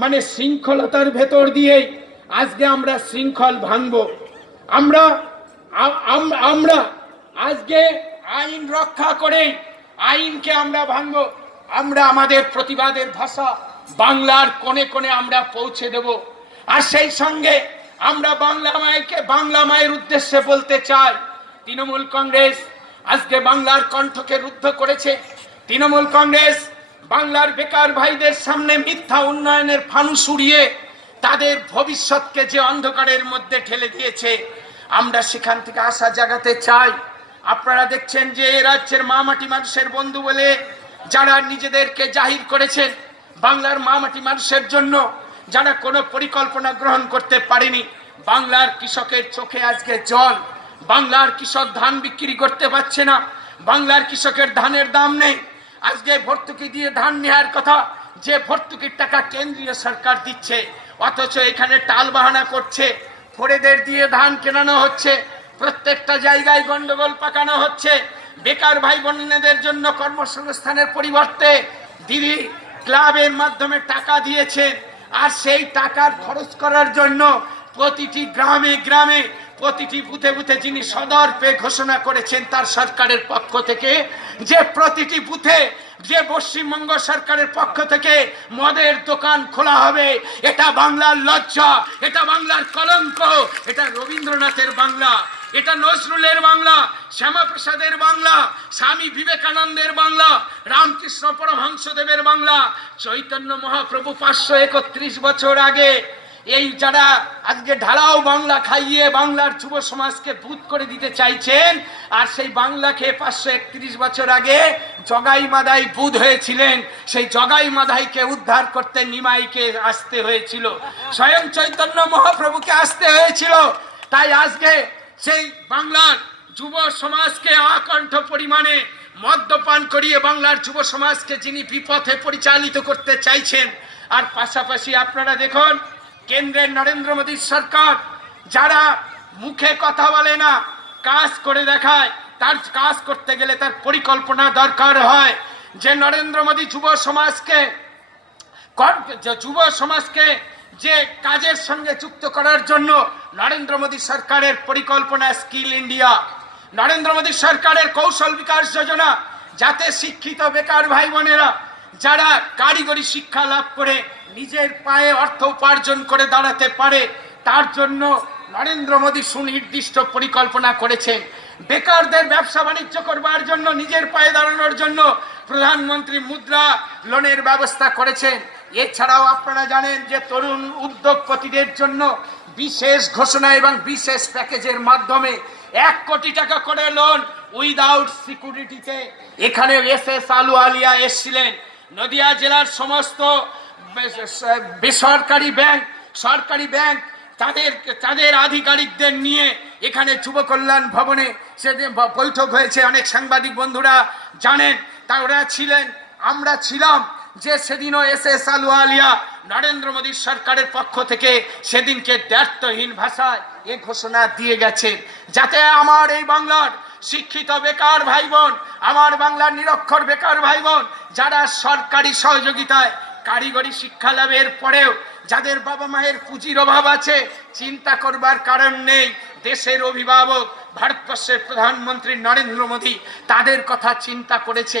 মানে শৃঙ্খলতার ভেতর দিয়ে আজকে আমরা শৃঙ্খল ভাঙব। আমরা আমরা আজকে আইন রক্ষা করে আইনকে আমরা ভাঙব। আমরা আমাদের প্রতিবাদের ভাষা বাংলার কোণে কোণে আমরা পৌঁছে দেব। আর সেই সঙ্গে আমরা বাংলা মায়ের উদ্দেশ্যে বলতে চাই, তৃণমূল কংগ্রেস আজকে বাংলার কণ্ঠকে রুদ্ধ করেছে। তৃণমূল কংগ্রেস বাংলার বেকার ভাইদের সামনে মিথ্যা উন্নয়নের ফানুস উড়িয়ে তাদের ভবিষ্যৎকে যে অন্ধকারের মধ্যে ঠেলে দিয়েছে, আমরা সেখান থেকে আশা জাগাতে চাই। আপনারা দেখছেন যে রাজ্যের মামাটি মানুষের বন্ধু বলে যারা নিজেদেরকে জাহির করেছেন, বাংলার মামাটি মানুষের জন্য যারা কোনো পরিকল্পনা গ্রহণ করতে পারেনি, বাংলার কৃষকের চোখে আজকে জল। বাংলার কৃষক ধান বিক্রি করতে পারছে না, বাংলার কৃষকের ধানের দাম নেই। আজকে ভর্তুকি দিয়ে ধান নেওয়ার কথা, যে ভর্তুকির টাকা কেন্দ্রীয় সরকার দিচ্ছে, অথচ এখানে টাল বাহানা করছে, ফোরেদের দিয়ে ধান কেনানো হচ্ছে, প্রত্যেকটা জায়গায় গন্ডগোল পাকানো হচ্ছে। বেকার ভাই বোনেদের জন্য কর্মসংস্থানের পরিবর্তে দিদি ক্লাবের মাধ্যমে টাকা দিয়েছে, আর সেই টাকার খরচ করার জন্য প্রতিটি গ্রামে গ্রামে প্রতিটি বুথে বুথে যিনি সদর্পে ঘোষণা করেছেন তার সরকারের পক্ষ থেকে, যে প্রতিটি বুথে যে পশ্চিমবঙ্গ সরকারের পক্ষ থেকে মদের দোকান খোলা হবে, এটা বাংলার লজ্জা, এটা বাংলার কলঙ্ক, এটা রবীন্দ্রনাথের বাংলা, এটা নজরুলের বাংলা, শ্যামাপ্রসাদের বাংলা, স্বামী বিবেকানন্দের বাংলা, রামকৃষ্ণ পরমহংসদেবের বাংলা, চৈতন্য মহাপ্রভু 531 বছর আগে এই যারা আজকে ঢালাও বাংলা খাইয়ে বাংলার যুব সমাজকে ভূত করে দিতে চাইছেন, আর সেই বাংলাকে 531 বছর আগে জগাই মাদাই বুধ হয়েছিলেন, সেই জগাই মাদাইকে উদ্ধার করতে নিমাইকে আসতে হয়েছিল, স্বয়ং চৈতন্য মহাপ্রভুকে আসতে হয়েছিল। তাই আজকে সেই বাংলার যুব সমাজকে আকণ্ঠ পরিমাণে মদ্যপান করিয়ে বাংলার যুব সমাজকে যিনি বিপথে পরিচালিত করতে চাইছেন, আর পাশাপাশি আপনারা দেখুন কেন্দ্রের নরেন্দ্র মোদী সরকার যারা মুখে কথা বলে না, কাজ করে দেখায়, তার কাজ করতে গেলে তার পরিকল্পনা দরকার হয়। যে নরেন্দ্র মোদী যুব সমাজকে যে কাজের সঙ্গে যুক্ত করার জন্য নরেন্দ্র মোদী সরকারের পরিকল্পনা স্কিল ইন্ডিয়া, নরেন্দ্র মোদী সরকারের কৌশল বিকাশ যোজনা, যাতে শিক্ষিত বেকার ভাই বোনেরা যারা কারিগরি শিক্ষা লাভ করে নিজের পায়ে অর্থ উপার্জন করে দাঁড়াতে পারে, তার জন্য নরেন্দ্র মোদী সুনির্দিষ্ট পরিকল্পনা করেছেন। বেকারদের ব্যবসা বাণিজ্য করবার জন্য, নিজের পায়ে দাঁড়ানোর জন্য প্রধানমন্ত্রী মুদ্রা লোনের ব্যবস্থা করেছেন। এছাড়াও আপনারা জানেন যে তরুণ উদ্যোগপতিদের জন্য বিশেষ ঘোষণা এবং বিশেষ প্যাকেজের মাধ্যমে 1 কোটি টাকা করে লোন উইদাউট সিকিউরিটিতে এখানে এসএস আলুওয়ালিয়া এসেছিলেন। নদিয়া জেলার সমস্ত বেসরকারি ব্যাংক, সরকারি ব্যাংক তাদের আধিকারিকদের নিয়ে এখানে যুব কল্যাণ ভবনে সেদিন বৈঠক হয়েছে। অনেক সাংবাদিক বন্ধুরা জানেন, তা ওরা ছিলেন, আমরা ছিলাম, যে সেদিনও এসএস আলুওয়ালিয়া নরেন্দ্র মোদী সরকারের পক্ষ থেকে সেদিনকে দ্ব্যর্থহীন ভাষায় এ ঘোষণা দিয়ে গেছেন, যাতে আমার এই বাংলার শিক্ষিত বেকার ভাই বোন, আমার বাংলার নিরক্ষর বেকার ভাই বোন যারা সরকারি সহযোগিতায় কারিগরি শিক্ষা লাভের পরেও যাদের বাবা মায়ের পুঁজির অভাব আছে, চিন্তা করবার কারণ নেই। দেশের অভিভাবক ভারতবর্ষের প্রধানমন্ত্রী নরেন্দ্র মোদী তাদের কথা চিন্তা করেছে।